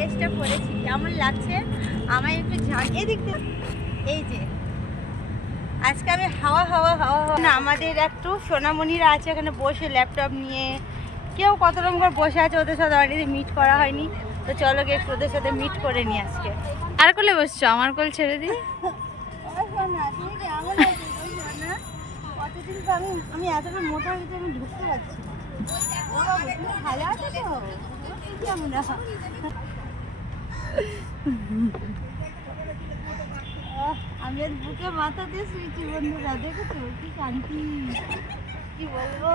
ড্রেসটা পরেছি কেমন লাগছে আমায় একটু এদিক এই যে আজকে আমি হাওয়া হাওয়া হাওয়া হাওয়া না, আমাদের একটু সোনামণিরা আছে এখানে বসে ল্যাপটপ নিয়ে, কেউ কত রকম করে বসে আছে, ওদের সাথে অলরেডি মিট করা হয়নি। তো চলো গিয়ে একটু ওদের সাথে মিট করে নিই আজকে। আর কোলে বসছো? আমার কোল ছেড়ে দিই। কতদিন তো আমি এতটা মোটা হয়েছে আমি ঢুকতে পারছি। ভালো আছে তো কেমন? আমি আর বুকে মাথা দিয়ে শুয়েছি বন্ধুরা, দেখেছো কি শান্তি, কি বলবো।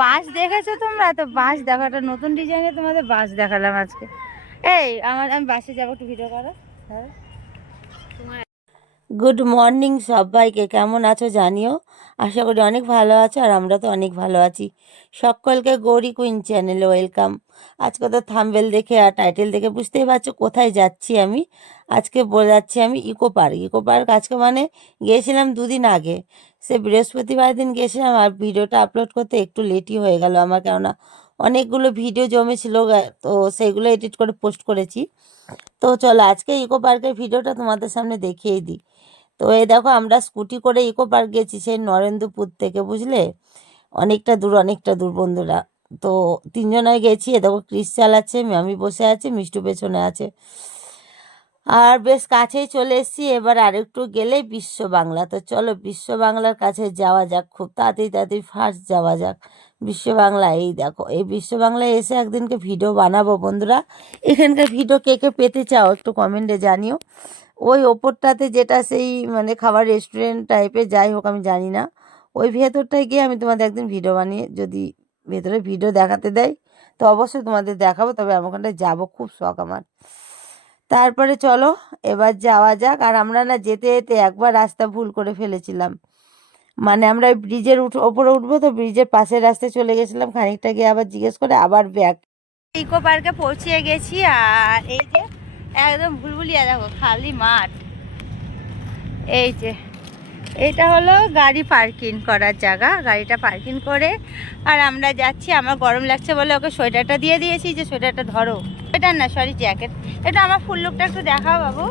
বাঁশ দেখেছো তোমরা? তো বাঁশ দেখাটা নতুন ডিজাইনে তোমাদের বাঁশ দেখালাম আজকে। আমি বাসে যাবো, একটু ভিডিও করো। হ্যাঁ, গুড মর্নিং সবাইকে, কেমন আছো জানিও। আশা করি অনেক ভালো আছো, আর আমরা তো অনেক ভালো আছি। সকলকে গৌরী কুইন চ্যানেলে ওয়েলকাম। আজকে তো থাম্বনেল দেখে আর টাইটেল দেখে বুঝতেই পারছো কোথায় যাচ্ছি আমি। আজকে যাচ্ছি আমি ইকো পার্ক। ইকো পার্ক আজকে মানে গিয়েছিলাম দুদিন আগে, সে বৃহস্পতিবার দিন গেছিলাম, আর ভিডিওটা আপলোড করতে একটু লেটই হয়ে গেল আমার, কেননা অনেকগুলো ভিডিও জমেছিল, তো সেইগুলো এডিট করে পোস্ট করেছি। তো চলো আজকে ইকো পার্কের ভিডিওটা তোমাদের সামনে দেখিয়েই দিই। তো এই দেখো আমরা স্কুটি করে ইকো পার্ক গেছি সেই নরেন্দ্রপুর থেকে, বুঝলে, অনেকটা দূর বন্ধুরা। তো তিনজনায় গেছি। এ দেখো ক্রিস চালাচ্ছে, আমি বসে আছি, মিষ্টু পেছনে আছে, আর বেশ কাছেই চলে এসেছি। এবার আরেকটু গেলে বিশ্ব বাংলা। তো চলো বিশ্ব বাংলার কাছে যাওয়া যাক, খুব তাড়াতাড়ি ফার্স্ট যাওয়া যাক বিশ্ব বাংলা। এই দেখো এই বিশ্ব বাংলায় এসে একদিনকে ভিডিও বানাবো বন্ধুরা। এখানকার ভিডিও কে কে পেতে চাও একটু কমেন্টে জানিও। ওই ওপরটাতে যেটা সেই মানে খাবার রেস্টুরেন্ট টাইপের, যাই হোক আমি জানি না, ওই ভেতরটায় গিয়ে আমি তোমাদের একদিন ভিডিও বানিয়ে, যদি ভেতরে ভিডিও দেখাতে দেয় তো অবশ্যই তোমাদের দেখাবো। তবে আমি ওখানটায় যাবো, খুব শখ আমার। তারপরে চলো এবার যাওয়া যাক। আর আমরা না যেতে যেতে একবার রাস্তা ভুল করে ফেলেছিলাম, মানে আমরা ওই ব্রিজের ওপরে উঠবো, তো ব্রিজের পাশের রাস্তায় চলে গেছিলাম, খানিকটা গিয়ে আবার জিজ্ঞেস করে আবার ব্যাক। ইকো পার্কে পৌঁছে গেছি, আর এই যে একদম ভুলভুলিয়া দেখো খালি মাঠ। এই যে এটা হলো গাড়ি পার্কিং করার জায়গা, গাড়িটা পার্কিং করে আর আমরা যাচ্ছি। আমার গরম লাগছে বলে ওকে সোয়েটারটা দিয়ে দিয়েছি, যে সোয়েটারটা ধরো, সোয়েটার না সরি জ্যাকেট। এটা আমার ফুল লুকটা একটু দেখাও বাবু।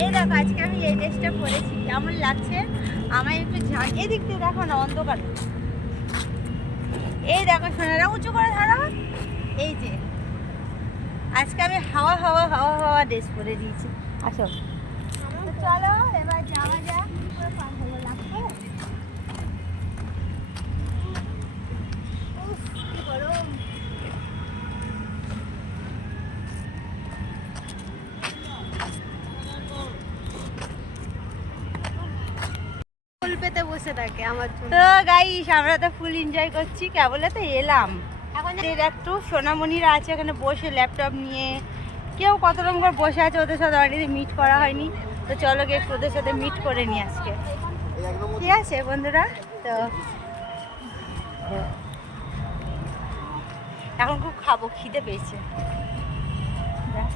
এই দেখো আজকে আমি এই ড্রেসটা পরেছি কেমন লাগছে আমায় একটু এদিক দিয়ে দেখো না, অন্ধকার। এই দেখো সোনারা উঁচু করে ধরো। এই যে আজকে আমি হাওয়া হাওয়া হাওয়া হাওয়া ড্রেস পরে দিয়েছি। আসো চলো এবার যাওয়া যাক। ভালো লাগছে, কি গরম। ফুল পেতে বসে থাকে আমার জন্য। তো গাইস আমরা তো ফুল এনজয় করছি, কেবলে তো এলাম এখন। একটু সোনামণিরা আছে এখানে বসে ল্যাপটপ নিয়ে, কেউ কত রকম করে বসে আছে, ওদের সাথে অলরেডি মিট করা হয়নি। তো চলো গিয়ে একটু ওদের সাথে মিট করে নিই আজকে, ঠিক আছে বন্ধুরা। তো এখন খুব খাবো, খিদে পেয়েছে।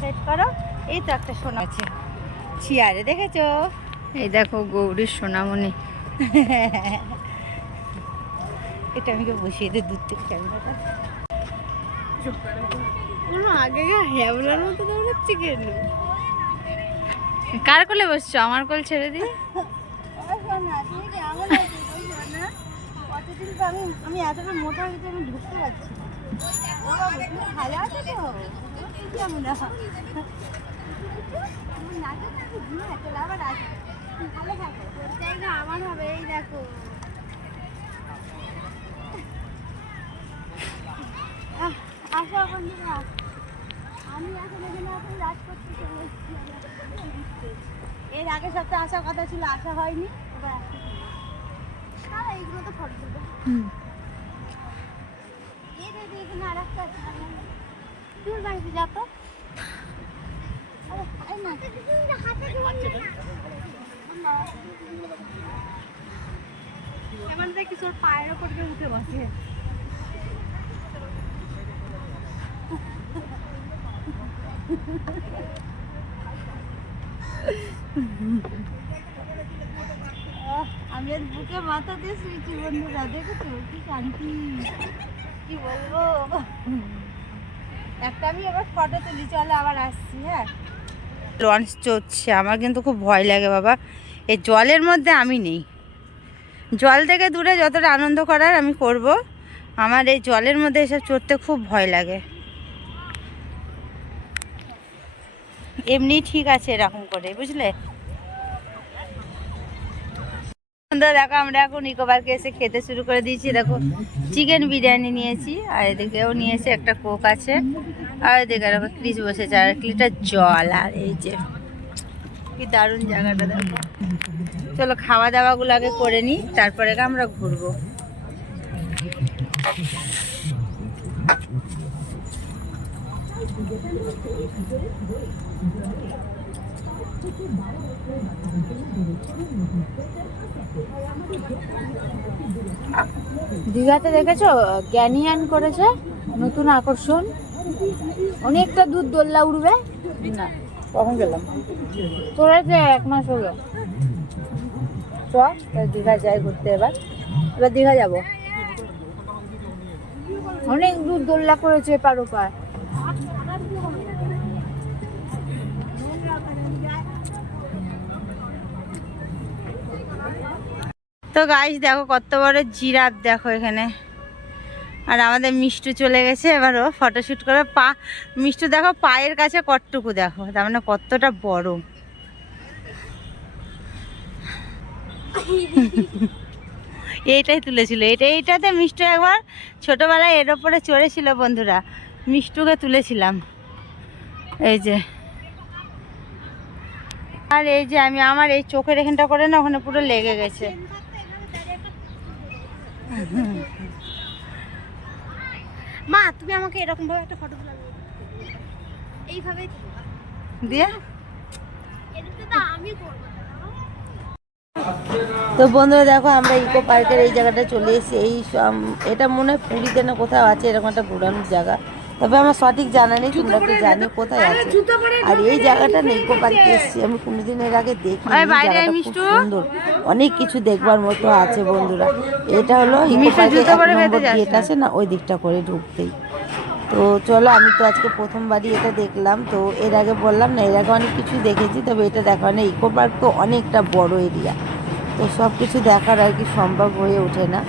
সাইড করো, এই তো একটা সোনা আছে চেয়ারে, দেখেছো? এই দেখো গৌরীর সোনামণি। এটা আমি বসিয়ে দিই দূর থেকে ক্যামেরাটা। আগে হ্যাবলার মতো দৌড়াচ্ছি কেন? কার কোলে বসছো? আমার কোল ছেড়ে দিই। কতদিন তো আমি এতটা মোটা হয়েছে আমি ঢুকতে পারছি। ভালো আছে তো কেমন? আমার হবে, এই দেখো আসো বন্ধুরা, আমি এখন এখানে রাজ করতে চলে এসেছি। এর আগে সপ্তাহে আসার কথা ছিল, আসা হয়নি, এবার আসতে এইগুলো তো ফটো তুলবে। এখানে আর একটা তোর বাড়িতে যা তো। এমন দেখি তোর পায়ের ওপর দিয়ে উঠে বসে। আমি আর বুকে মাথা দিয়ে শুয়েছি বন্ধুরা, দেখেছো কি শান্তি, কি বলবো। একটা আমি আবার ফটো তুলি, চলো আবার আসছি। হ্যাঁ, লঞ্চ চড়ছে, আমার কিন্তু খুব ভয় লাগে বাবা, এই জলের মধ্যে আমি নেই। জল থেকে দূরে যতটা আনন্দ করার আমি করব, আমার এই জলের মধ্যে এসব চড়তে খুব ভয় লাগে। এমনি ঠিক আছে এরকম করে, বুঝলে বন্ধুরা? দেখো আমরা এখন ইকো পার্কে এসে খেতে শুরু করে দিয়েছি। দেখো চিকেন বিরিয়ানি নিয়েছি, আর এদিকেও নিয়েছি একটা কোক আছে, আর এদিকে দেখো ক্রিস বসেছে আর 1 লিটার জল। আর এই যে কি দারুণ জায়গাটা দেখো। চলো খাওয়া দাওয়াগুলো আগে করে নিই, তারপরে আমরা ঘুরবো। দীঘাতে দেখেছো জ্ঞানিয়ান করেছে নতুন আকর্ষণ, অনেকটা দূর দোল্লা উঠবে না। কখন গেলাম? করেছে 1 মাস হলো। চ দীঘা যাই ঘুরতে, এবার এবার দীঘা যাবো। অনেক দূর দোল্লা করেছে পার ওপার। তো গাইস দেখো কত বড় জিরাফ দেখো এখানে। আর আমাদের মিষ্টু চলে গেছে, এবার ও ফটোশ্যুট করে মিষ্টু দেখো পায়ের কাছে কতটুকু, দেখো তার মানে কতটা বড়। এইটাই তুলেছিল, এইটাতে মিষ্টু একবার ছোটবেলায় এর ওপরে চড়েছিল বন্ধুরা, মিষ্টুকে তুলেছিলাম। এই যে, আর এই যে আমি আমার এই চোখের এখানটা করে না, ওখানে পুরো লেগে গেছে। মা তুমি আমাকে এরকম ভাবে একটা ফটো তুলে এইভাবে দিয়ে এদিকে না আমি করব। তো বন্ধুরা দেখো আমরা ইকো পার্কের এই জায়গাটা চলে এসেছি। এটা মনে হয় পুরীতে না কোথাও আছে এরকম একটা ঘোরানোর জায়গা, তবে আমার সঠিক জানা নেই, তোমরা একটু জানি কোথায় আছে। আর এই জায়গাটা না ইকো পার্কে এসেছি আমি কোনোদিন এর আগে দেখিনি। জায়গাটা খুব সুন্দর, অনেক কিছু দেখবার মতো আছে বন্ধুরা। এটা হলো ইকো পার্কের 1 নম্বর গেট আছে না, ওই দিকটা করে ঢুকতেই। তো চলো, আমি তো আজকে প্রথমবারই এটা দেখলাম। তো এর আগে বললাম না, এর আগে অনেক কিছু দেখেছি, তবে এটা দেখা হয় না। ইকো পার্ক তো অনেকটা বড় এরিয়া, তো সব কিছু দেখার আর কি সম্ভব হয়ে ওঠে না।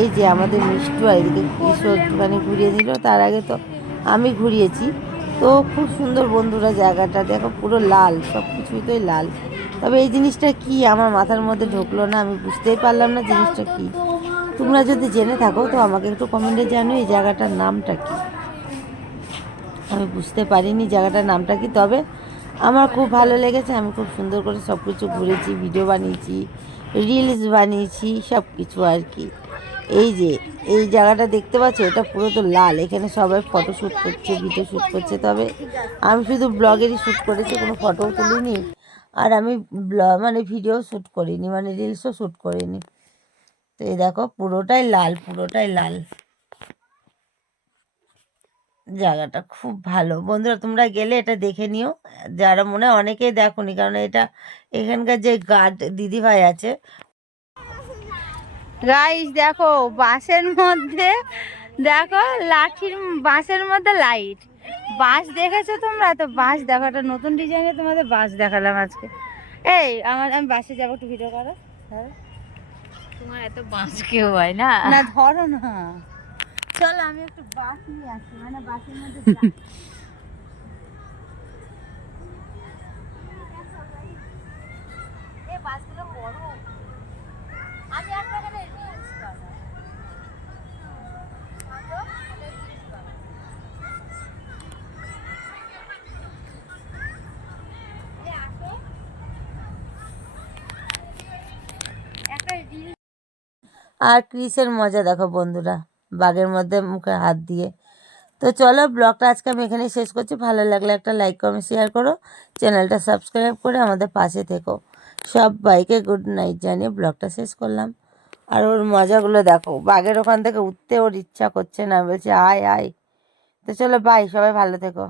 এই যে আমাদের মিষ্টু আর এদিকে কৃষ্ণ একটুখানি ঘুরিয়ে দিল, তার আগে তো আমি ঘুরিয়েছি। তো খুব সুন্দর বন্ধুরা জায়গাটা দেখো, পুরো লাল, সব কিছুই তোই লাল। তবে এই জিনিসটা কি আমার মাথার মধ্যে ঢুকলো না, আমি বুঝতেই পারলাম না জিনিসটা কি। তোমরা যদি জেনে থাকো তো আমাকে একটু কমেন্টে জানো এই জায়গাটার নামটা কি। আমি বুঝতে পারিনি জায়গাটার নামটা কি, তবে আমার খুব ভালো লেগেছে। আমি খুব সুন্দর করে সব কিছু ঘুরেছি, ভিডিও বানিয়েছি, রিলস বানিয়েছি, সব কিছু আর কি। এই যে এই জায়গাটা দেখতে পাচ্ছ, এটা পুরো তো লাল, এখানে সবাই ফটো শ্যুট করছে, ভিডিও শ্যুট করছে। তবে আমি শুধু ব্লগেরই শ্যুট করেছি, কোনো ফটোও তুলিনি। আর আমি মানে ভিডিও শ্যুট করিনি, মানে রিলসও শ্যুট করিনি। তো এই দেখো পুরোটাই লাল, পুরোটাই লাল। জায়গাটা খুব ভালো বন্ধুরা, তোমরা গেলে এটা দেখে নিও। যারা মনে হয় অনেকেই দেখোনি, কারণ এটা এখানকার যে গার্ড দিদিভাই আছে। গাইস দেখো বাসের মধ্যে, দেখো লাঠির বাসের মধ্যে লাইট। বাস দেখেছো তোমরা? তো বাস দেখো, একটা নতুন ডিজাইনের তোমাদের বাস দেখালাম আজকে। আমি বাসে যাবো, একটু ভিডিও করো। তোমার এত বাঁশ কেউ হয় না। না ধরো না, চলো আমি একটু বাস নিয়ে আসি, মানে বাসের মধ্যে বাসগুলো বড়। আমি আর এখানে রিলস বানাই। আর ক্রিসের মজা দেখো বন্ধুরা, বাঘের মধ্যে মুখে হাত দিয়ে। তো চলো, ব্লগটা আজকে আমি এখানে শেষ করছি। ভালো লাগলে একটা লাইক কমেন্ট শেয়ার করো, চ্যানেলটা সাবস্ক্রাইব করে আমাদের পাশে থেকো। সবাইকে গুড নাইট জানিয়ে ব্লগটা শেষ করলাম। আর ওর মজাগুলো দেখো, বাঘের ওখান থেকে উঠতে ওর ইচ্ছা করছে না, বলছে আয় আয়। তো চলো বাই, সবাই ভালো থেকো।